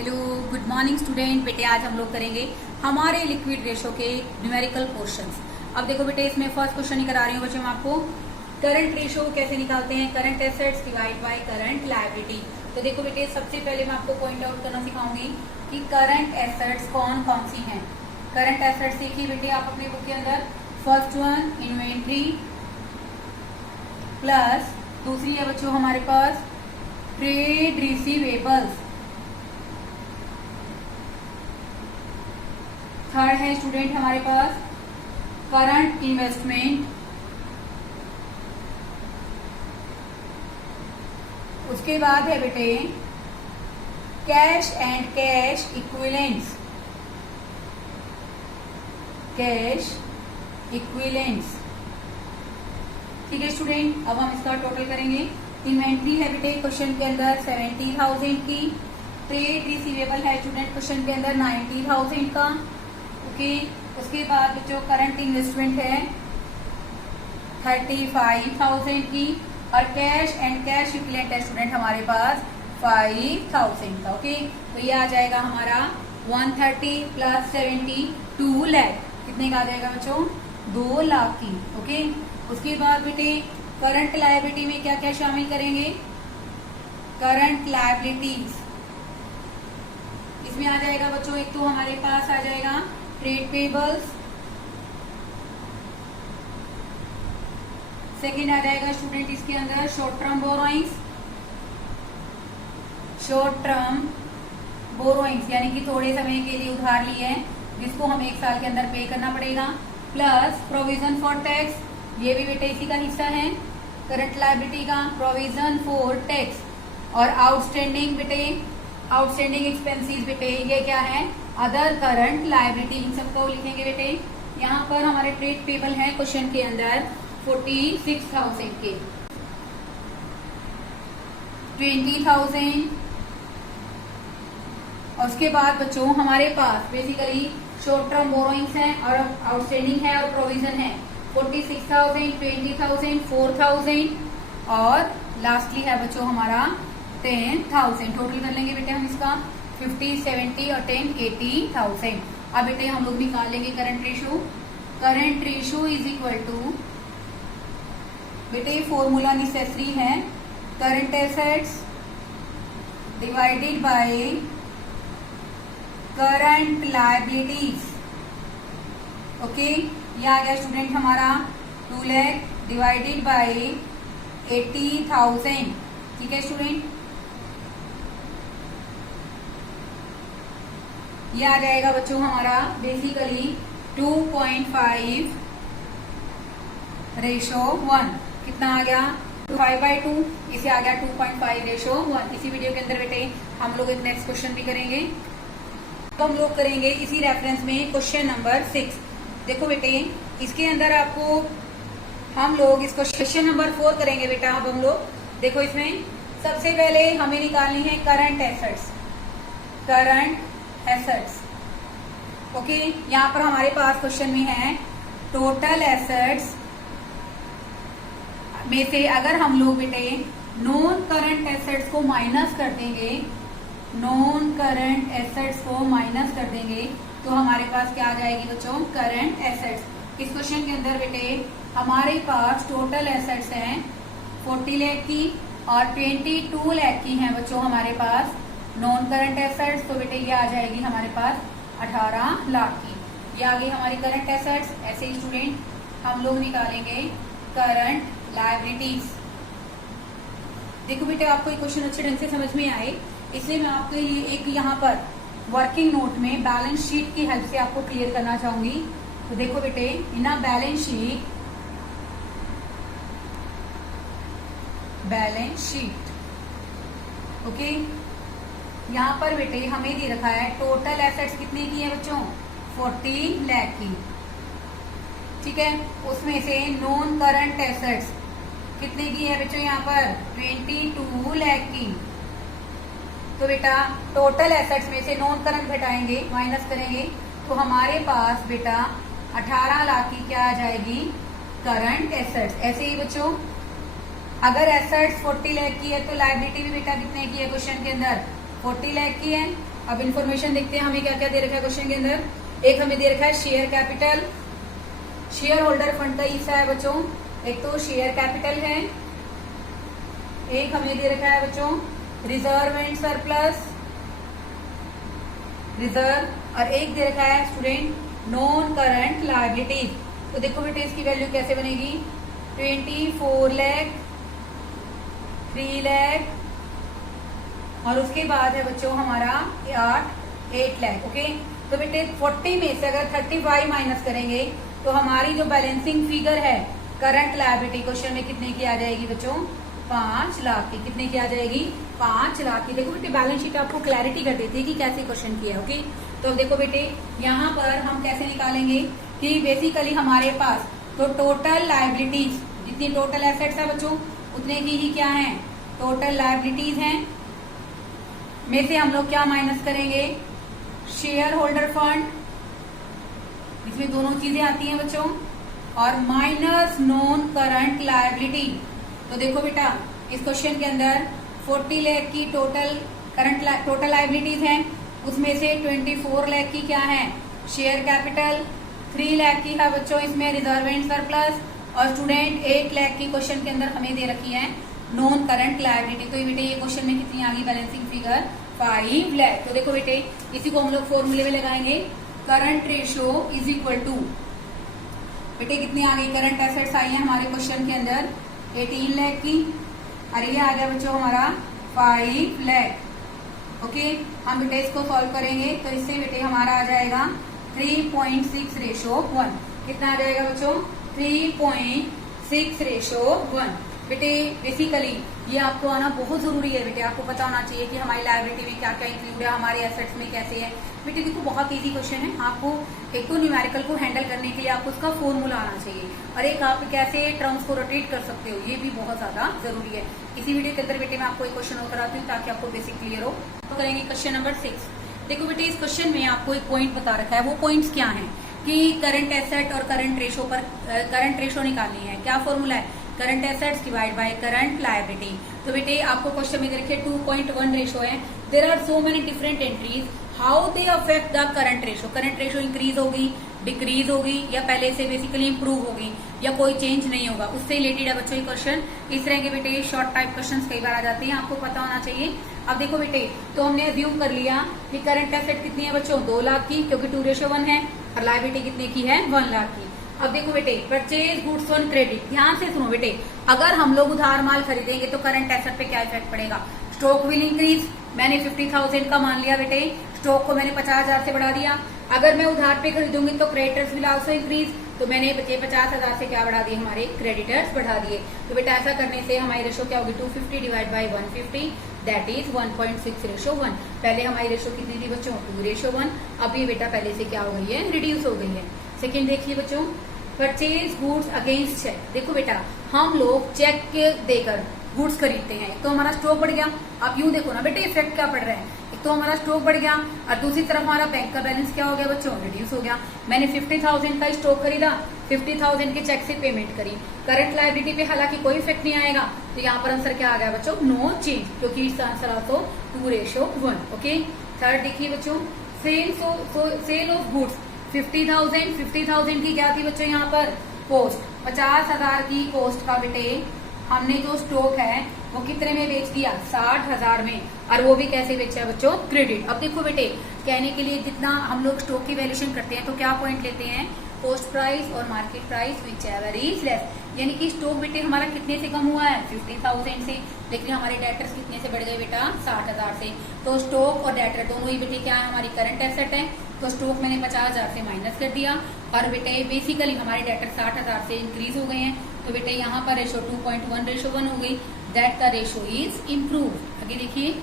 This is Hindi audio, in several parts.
Hello, good morning student. बेटे आज हम लोग करेंगे हमारे लिक्विड रेशो के न्यूमेरिकल क्वेश्चंस। अब देखो बेटे, इसमें फर्स्ट क्वेश्चन ही करा रही हूँ बच्चे मैं आपको। करंट रेशो कैसे निकालते हैं? Current assets divide by current liability. तो देखो बेटे, सबसे पहले मैं आपको पॉइंट आउट करना सिखाऊंगी कि करंट एसेट्स कौन कौन सी हैं। करंट एसेट्स देखिए बेटे आप अपने बुक के अंदर, फर्स्ट वन इन्वेंट्री, प्लस दूसरी है बच्चों हमारे पास ट्रेड रिसीवेबल्स, थर्ड है स्टूडेंट हमारे पास करंट इन्वेस्टमेंट, उसके बाद है बेटे cash and cash equivalents, cash equivalents. ठीक है स्टूडेंट, अब हम इसका टोटल करेंगे। इन्वेंट्री है बेटे क्वेश्चन के अंदर 70,000 की, ट्रेड रिसीवेबल है स्टूडेंट क्वेश्चन के अंदर 90,000 का। ओके, उसके बाद जो करंट इन्वेस्टमेंट है 35,000 की, और कैश एंड कैश इक्विवेलेंट है स्टूडेंट हमारे पास 5,000 का। ओके, तो ये आ जाएगा हमारा 130 प्लस 70 2 लाख। कितने का आ जाएगा बच्चों? 2 लाख की। ओके, उसके बाद बेटे करंट लायबिलिटी में क्या क्या शामिल करेंगे? करंट लायबिलिटीज इसमें आ जाएगा बच्चों, एक तो हमारे पास आ जाएगा ट्रेड पेबल्स, सेकेंड आ जाएगा स्टूडेंट इसके अंदर short term borrowings, short term borrowings यानी कि थोड़े समय के लिए उधार लिए हैं जिसको हम 1 साल के अंदर पे करना पड़ेगा, प्लस प्रोविजन फॉर टैक्स, ये भी बेटे इसी का हिस्सा है करंट लायबिलिटी का, प्रोविजन फॉर टैक्स। और आउटस्टैंडिंग बेटे, आउटस्टैंडिंग एक्सपेंसेस बेटे ये क्या है? Other current liability. इन सबको लिखेंगे बेटे। यहाँ पर हमारे ट्रेड पेबल है क्वेश्चन के अंदर 46,000 के, 20,000। और उसके बाद बच्चों हमारे पास बेसिकली शॉर्ट टर्म बोरोइंग्स है और आउटस्टैंडिंग है और प्रोविजन है 46,000, 20,000, 4,000 और लास्टली है बच्चों हमारा 10,000। टोटल कर लेंगे बेटे हम इसका 50, 70 और 10, 80,000। अब बेटे हम लोग निकाल लेंगे current ratio. Current ratio is equal to बेटे फॉर्मूला नेसेसरी है current assets divided by current liabilities. Okay, ये आ गया स्टूडेंट हमारा 2 लाख डिवाइडेड बाय 80,000। ठीक है स्टूडेंट, ये आ जाएगा बच्चों हमारा बेसिकली 2.5 रेशो 1। कितना आ गया? 5/2। इसे आ गया 2.5 रेशो 1। इसी वीडियो के अंदर बेटे हम लोग एक नेक्स्ट क्वेश्चन भी करेंगे। तो हम लोग करेंगे इसी रेफरेंस में क्वेश्चन नंबर 6। देखो बेटे, इसके अंदर आपको हम लोग इसको क्वेश्चन नंबर 4 करेंगे बेटा। अब हम लोग देखो, इसमें सबसे पहले हमें निकालनी है current assets, current assets. Okay, यहाँ पर हमारे पास क्वेश्चन में है टोटल एसेट्स में से अगर हम लोग बेटे नॉन करंट एसेट्स को माइनस कर देंगे, नॉन करंट एसेट्स को माइनस कर देंगे तो हमारे पास क्या आ जाएगी बच्चों? Current assets. इस क्वेश्चन के अंदर बेटे हमारे पास टोटल एसेट्स हैं 40 लाख की और 22 लाख की हैं बच्चों हमारे पास नॉन करंट एसेट्स। तो बेटे ये आ जाएगी हमारे पास 18 लाख की। ये आ गई हमारी करंट एसेट्स। ऐसे ही स्टूडेंट हम लोग निकालेंगे करंट लायबिलिटीज। देखो बेटे, आपको ये क्वेश्चन अच्छे ढंग से समझ में आए इसलिए मैं आपके लिए एक यहाँ पर वर्किंग नोट में बैलेंस शीट की हेल्प से आपको क्लियर करना चाहूंगी। तो देखो बेटे, in a balance sheet, balance sheet okay, यहाँ पर बेटे हमें दे रखा है टोटल एसेट्स कितने की है बच्चों? 40 लाख की। ठीक है, उसमें से नॉन करंट एसेट्स कितने की है बच्चों? यहाँ पर 22 लाख की। तो बेटा टोटल एसेट्स में से नॉन करंट घटाएंगे, माइनस करेंगे तो हमारे पास बेटा 18 लाख की क्या आ जाएगी? Current assets. ऐसे ही बच्चों अगर एसेट्स 40 लाख की है तो लायबिलिटी भी बेटा कितने की है क्वेश्चन के अंदर? 40 लाख की है। अब इन्फॉर्मेशन देखते हैं हमें क्या क्या दे रखा है क्वेश्चन के अंदर। एक हमें दे रखा है share capital, share holder fund का हिस्सा है बच्चों। एक तो शेयर कैपिटल है, एक हमें दे रखा है बच्चों रिजर्व एंड सरप्लस, रिजर्व, और एक दे रखा है स्टूडेंट नॉन करंट लायबिलिटीज। तो देखो बेटे इसकी वैल्यू कैसे बनेगी, 24 लाख, 3 लाख, और उसके बाद है बच्चों हमारा 8 लाख। ओके, तो बेटे 40 में से अगर 35 माइनस करेंगे तो हमारी जो बैलेंसिंग फिगर है करंट लायबिलिटी क्वेश्चन में कितने की आ जाएगी बच्चों, 5 लाख की। कितने की आ जाएगी, 5 लाख की। देखो बेटे बैलेंस शीट आपको क्लैरिटी कर देती है कि कैसे क्वेश्चन किया है। ओके, तो देखो बेटे यहाँ पर हम कैसे निकालेंगे कि बेसिकली हमारे पास तो टोटल लायबिलिटीज, जितनी टोटल एसेट्स है बच्चों उतने की ही क्या है, टोटल लायबिलिटीज हैं, में से हम लोग क्या माइनस करेंगे, शेयर होल्डर फंड, इसमें दोनों चीजें आती हैं बच्चों, और माइनस नॉन करंट लायबिलिटी। तो देखो बेटा इस क्वेश्चन के अंदर 40 लाख की टोटल लायबिलिटीज हैं, उसमें से 24 लाख की क्या है, शेयर कैपिटल, 3 लाख की है बच्चों इसमें रिजर्व एंड सरप्लस, और स्टूडेंट 8 लाख की क्वेश्चन के अंदर हमें दे रखी है नॉन करंट लायबिलिटी। तो ये बेटे ये क्वेश्चन में कितनी आ गई बैलेंसिंग फिगर, 5 लाख। तो देखो बेटे इसी को हम लोग फॉर्मूले में लगाएंगे, current ratio is equal to, बेटे कितनी आ गई करंट एसेट्स आई है हमारे क्वेश्चन के अंदर 18 लाख की, और ये आ गया बच्चों हमारा 5 लाख। ओके, हम बेटे इसको सॉल्व करेंगे तो इससे बेटे हमारा आ जाएगा 3.6:1। कितना आ जाएगा बच्चों, 3.6:1। बेटे बेसिकली ये आपको आना बहुत जरूरी है बेटे, आपको पता होना चाहिए कि हमारी लायबिलिटी में क्या क्या इंक्लूड है, हमारे एसेट्स में कैसे है। बेटे देखो बहुत इजी क्वेश्चन है, आपको एक तो न्यूमेरिकल को हैंडल करने के लिए आपको उसका फॉर्मूला आना चाहिए, और एक आप कैसे टर्म्स को रोटेट कर सकते हो ये भी बहुत ज्यादा जरूरी है। इसी वीडियो के अंदर बेटे मैं आपको एक क्वेश्चन और कराती हूँ ताकि आपको बेसिक क्लियर हो। तो करेंगे क्वेश्चन नंबर 6। देखो बेटे इस क्वेश्चन में आपको एक पॉइंट बता रखा है, वो पॉइंट्स क्या है कि करंट एसेट और करंट रेशो पर करंट रेशो निकालनी है। क्या फॉर्मूला है, current assets divide by current liability. तो बेटे आपको क्वेश्चन में देखिए 2.1 रेशो है, there are so many different entries, how they affect the current ratio. Current ratio increase होगी, डिक्रीज होगी, या पहले से बेसिकली इंप्रूव होगी, या कोई चेंज नहीं होगा, उससे रिलेटेड है बच्चों ये क्वेश्चन। इस तरह के बेटे शॉर्ट टाइप क्वेश्चन कई बार आ जाते हैं, आपको पता होना चाहिए। अब देखो बेटे तो हमने अज्यूम कर लिया कि करंट एसेट कितनी है बच्चों, 2 लाख की, क्योंकि 2:1 है, और लायबिलिटी कितने की है, 1 लाख की। अब देखो बेटे परचेज गुड्स ऑन क्रेडिट, ध्यान से सुनो बेटे, अगर हम लोग उधार माल खरीदेंगे तो करंट एसेट पे क्या इफेक्ट पड़ेगा, स्टॉक विल इंक्रीज। मैंने 50,000 का मान लिया बेटे, स्टॉक को मैंने 50,000 से बढ़ा दिया। अगर मैं उधार पे खरीदूंगी तो क्रेडिटर्स विल आल्सो इंक्रीज, तो मैंने 50,000 से क्या बढ़ा दिए, हमारे क्रेडिटर्स बढ़ा दिए। तो बेटा ऐसा करने से हमारी रेशो क्या होगी, 250 डिवाइड बाई 150, दैट इज 1.6:1। पहले हमारी रेशो कितनी थी बच्चों, 2:1। अब ये बेटा पहले से क्या हो गई है, रिड्यूस हो गई है। सेकेंड देखिए बच्चों, परचेज गुड्स अगेंस्ट चेक। देखो बेटा हम लोग चेक देकर गुड्स खरीदते हैं, तो हमारा स्टॉक बढ़ गया। आप यूं देखो ना बेटे इफेक्ट क्या पड़ रहा है, एक तो हमारा स्टॉक बढ़ गया, और दूसरी तरफ हमारा बैंक का बैलेंस क्या हो गया बच्चों, रिड्यूस हो गया। मैंने 50,000 का स्टॉक खरीदा, 50,000 के चेक से पेमेंट करी, करंट लायबिलिटी पे हालांकि कोई इफेक्ट नहीं आएगा, तो यहाँ पर आंसर क्या आ गया बच्चों, नो चेंज, क्योंकि इसका आंसर आल्सो 2:1। ओके, थर्ड देखिए बच्चों, सेल ऑफ गुड्स 50,000 की क्या थी बच्चों, यहाँ पर कॉस्ट 50,000 की कॉस्ट का बेटे हमने जो स्टॉक है वो कितने में बेच दिया, 60,000 में, और वो भी कैसे बेचा बच्चों, क्रेडिट। अब देखो बेटे कहने के लिए जितना हम लोग स्टॉक की वैल्यूएशन करते हैं तो क्या पॉइंट लेते हैं, कॉस्ट प्राइस और market price which ever is less, यानी कि स्टॉक बेटे हमारा कितने से कम हुआ है, 50,000 से, लेकिन हमारे डेटर्स कितने से बढ़ गए बेटा, 60,000 से। तो स्टॉक और डेटर दोनों ही बेटे क्या है, हमारी करंट एसेट है, तो स्टॉक मैंने 50,000 से माइनस कर दिया, और बेटे बेसिकली हमारे डेटर 60,000 से इंक्रीज हो गए हैं, तो बेटे यहाँ पर रेशो 2.1:1 हो गई, that the ratio is improve. आगे देखिए,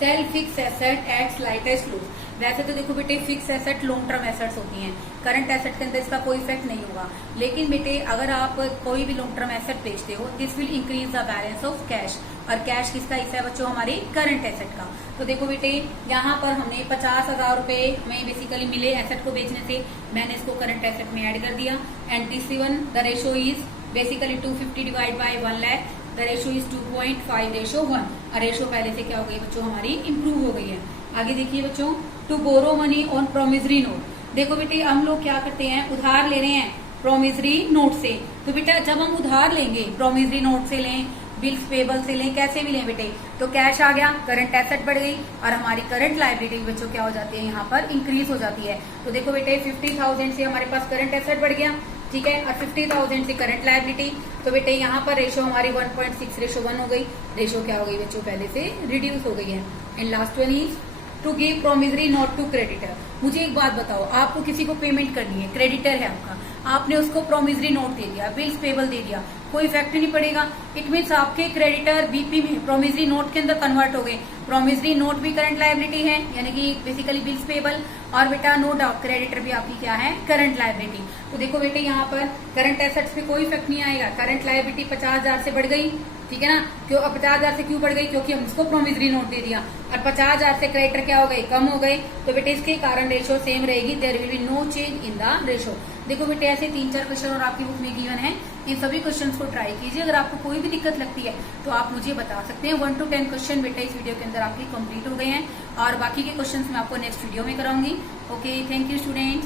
sell fix asset at slightest loss. वैसे तो देखो बेटे fix asset long term assets होती हैं, करंट एसेट के अंदर इसका कोई इफेक्ट नहीं होगा, लेकिन बेटे अगर आप कोई भी लॉन्ग टर्म एसेट बेचते हो, this will increase the balance of cash, और कैश किसका हिस्सा है बच्चों, हमारे करंट एसेट का। तो देखो बेटे यहाँ पर हमने 50,000 रुपए हमें बेसिकली मिले एसेट को बेचने से, मैंने इसको करंट एसेट में ऐड कर दिया, and this one the ratio is basically 250 divide by 1 lakh, the ratio is 2.5:1, और रेशो पहले से क्या हो गई बच्चों, हमारी इंप्रूव हो गई है। आगे देखिए बच्चों, to borrow money on promissory note. देखो बेटे हम लोग क्या करते हैं, उधार ले रहे हैं प्रोमिसरी नोट से। तो बेटा जब हम उधार लेंगे, प्रोमिसरी नोट से लें, बिल्स पेबल से लें, कैसे भी लें बेटे, तो कैश आ गया, करंट एसेट बढ़ गई और हमारी करंट लायबिलिटी बच्चों क्या हो जाती है, यहाँ पर इंक्रीज हो जाती है। तो देखो बेटे 50,000 से हमारे पास करंट एसेट बढ़ गया, ठीक है, और 50,000 से करंट लायबिलिटी। तो बेटे यहाँ पर रेशो हमारी 1.6:1 हो गई। रेशो क्या हो गई बच्चों, पहले से रिड्यूस हो गई है। And last one is to give promissory note to creditor. मुझे एक बात बताओ, आपको किसी को पेमेंट करनी है, क्रेडिटर है आपका, आपने उसको प्रोमिसरी नोट दे दिया, बिल्स पेबल दे दिया, कोई इफेक्ट नहीं पड़ेगा। इट मीन्स आपके क्रेडिटर बीपी में प्रोमिसरी नोट के अंदर कन्वर्ट हो गए। प्रोमिसरी नोट भी करंट लायबिलिटी है, यानी कि बेसिकली बिल्स पेबल, और बेटा नो डाउट क्रेडिटर भी आपकी क्या है, करंट लायबिलिटी। तो देखो बेटे यहाँ पर करंट एसेट्स पे कोई इफेक्ट नहीं आएगा। करंट लायबिलिटी 50,000 से बढ़ गई, ठीक है ना, क्यों 50,000 से क्यों बढ़ गई, क्योंकि हम उसको प्रोमिसरी नोट दे दिया, और 50,000 से क्रेडिटर क्या हो गए, कम हो गए। तो बेटे इसके कारण रेशो सेम रहेगी, there will be no change in the ratio. देखो बेटे ऐसे 3-4 क्वेश्चन और आपकी बुक में गिवन है, इन सभी क्वेश्चंस को ट्राई कीजिए। अगर आपको कोई भी दिक्कत लगती है तो आप मुझे बता सकते हैं। 1 to 10 क्वेश्चन बेटा इस वीडियो के अंदर आपके कंप्लीट हो गए हैं, और बाकी के क्वेश्चंस मैं आपको नेक्स्ट वीडियो में कराऊंगी। Okay, thank you students.